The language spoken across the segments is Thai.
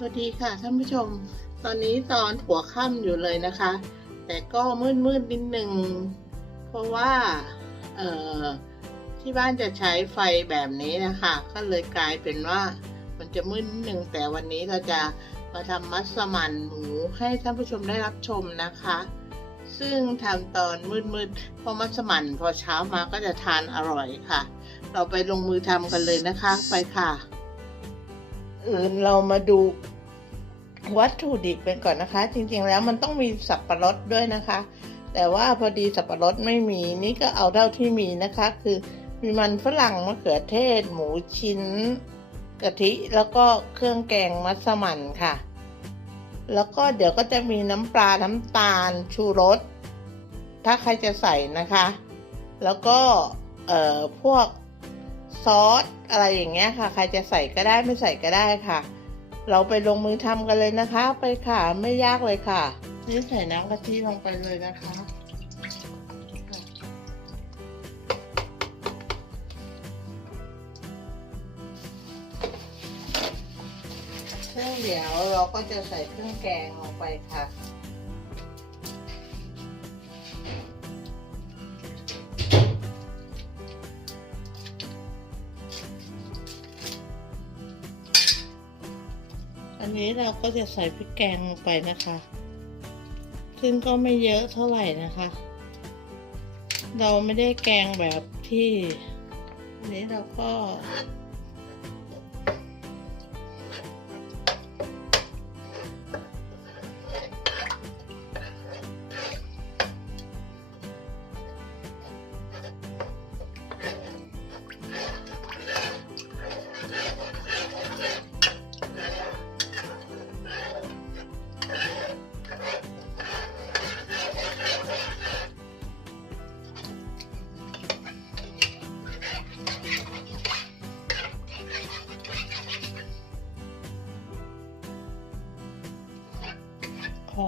สวัสดีค่ะท่านผู้ชม ตอนนี้ตอนหัวค่ำอยู่เลยนะคะ แต่ก็มืดมืดนิดหนึ่ง เพราะว่าที่บ้านจะใช้ไฟแบบนี้นะคะ ก็เลยกลายเป็นว่ามันจะมืดนิดนึงแต่วันนี้เราจะมาทำมัสมั่นหมูให้ท่านผู้ชมได้รับชมนะคะ ซึ่งทำตอนมืดๆเพราะมัสมั่นพอเช้ามาก็จะทานอร่อยค่ะ เราไปลงมือทำกันเลยนะคะไปค่ะเรามาดู วัตถุดิบกันก่อนนะคะ จริงๆแล้วมันต้องมีสับปะรดด้วยนะคะ แต่ว่าพอดีสับปะรดไม่มีนี่ก็เอาเท่าที่มีนะคะ คือมีมันฝรั่งมะเขือเทศ หมูชิ้นกะทิแล้วก็เครื่องแกงมัสมั่นค่ะ แล้วก็เดี๋ยวก็จะมีน้ำปลาน้ำตาลชูรส ถ้าใครจะใส่นะคะ แล้วก็เอ่อพวกซอสอะไรอย่างเงี้ยค่ะ ใครจะใส่ก็ได้ไม่ใส่ก็ได้ค่ะ เราไปลงมือทำกันเลยนะคะ ไปค่ะไม่ยากเลยค่ะนี่ใส่น้ำกะทิลงไปเลยนะคะซึ่งเดี๋ยวเราก็จะใส่เครื่องแกงลงไปค่ะ นนี้เราก็จะใส่พริกแกงลงไปนะคะ ซึ่งก็ไม่เยอะเท่าไหร่นะคะ เราไม่ได้แกงแบบที่อันนี้เราก็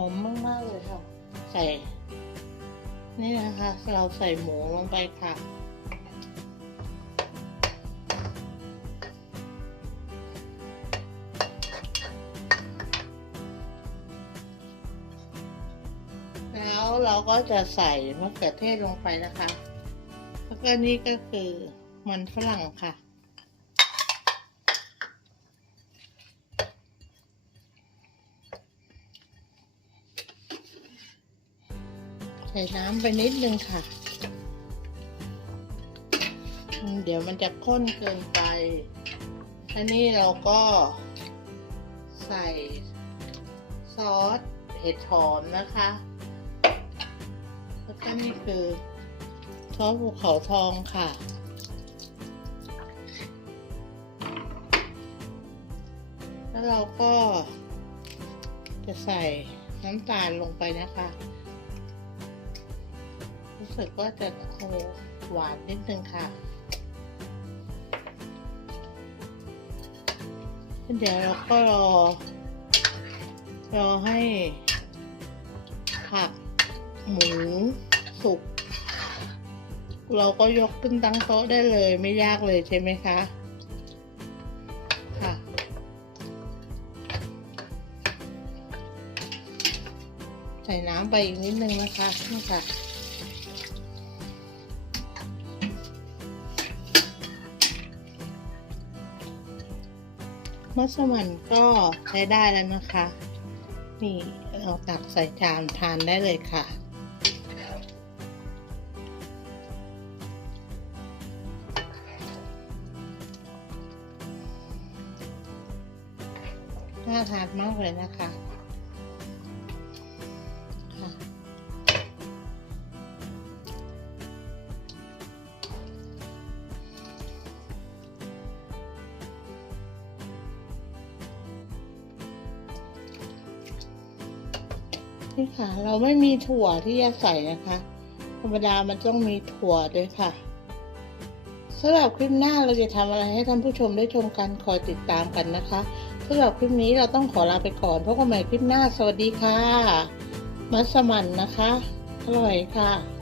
อมมากๆเลยค่ะ ใส่ นี่นะคะ เราใส่หมูลงไปค่ะ แล้วเราก็จะใส่มะเขือเทศลงไปนะคะ แล้วก็นี่ก็คือมันฝรั่งค่ะ ใส่น้ำไปนิดนึงค่ะ เดี๋ยวมันจะข้นเกินไปอันนี้เราก็ใส่ซอสเห็ดหอมนะคะแล้วก็นี่คือซอสภูเขาทองค่ะแล้วเราก็จะใส่น้ำตาลลงไปนะคะ รู้สึกว่าจะเอาหวานนิดนึงค่ะ เดี๋ยวเราก็รอ รอให้ผักหมูสุก เราก็ยกขึ้นตั้งโต๊ะได้เลยไม่ยากเลยใช่ไหมคะค่ะใส่น้ำไปอีกนิดนึงนะคะนี่ค่ะ มัสมั่นก็ใช้ได้แล้วนะคะ นี่เราตักใส่จานทานได้เลยค่ะ น่าทานมากเลยนะคะค่ะี่ค่ะ เราไม่มีถั่วที่จะใส่นะคะ ธรรมดามันต้องมีถั่วด้วยค่ะสำหรับคลิปหน้าเราจะทำอะไรให้ท่านผู้ชมได้ชมกันคอยติดตามกันนะคะสำหรับคลิปนี้เราต้องขอลาไปก่อนพบกันใหม่คลิปหน้าสวัสดีค่ะ มัสมั่นนะคะ อร่อยค่ะ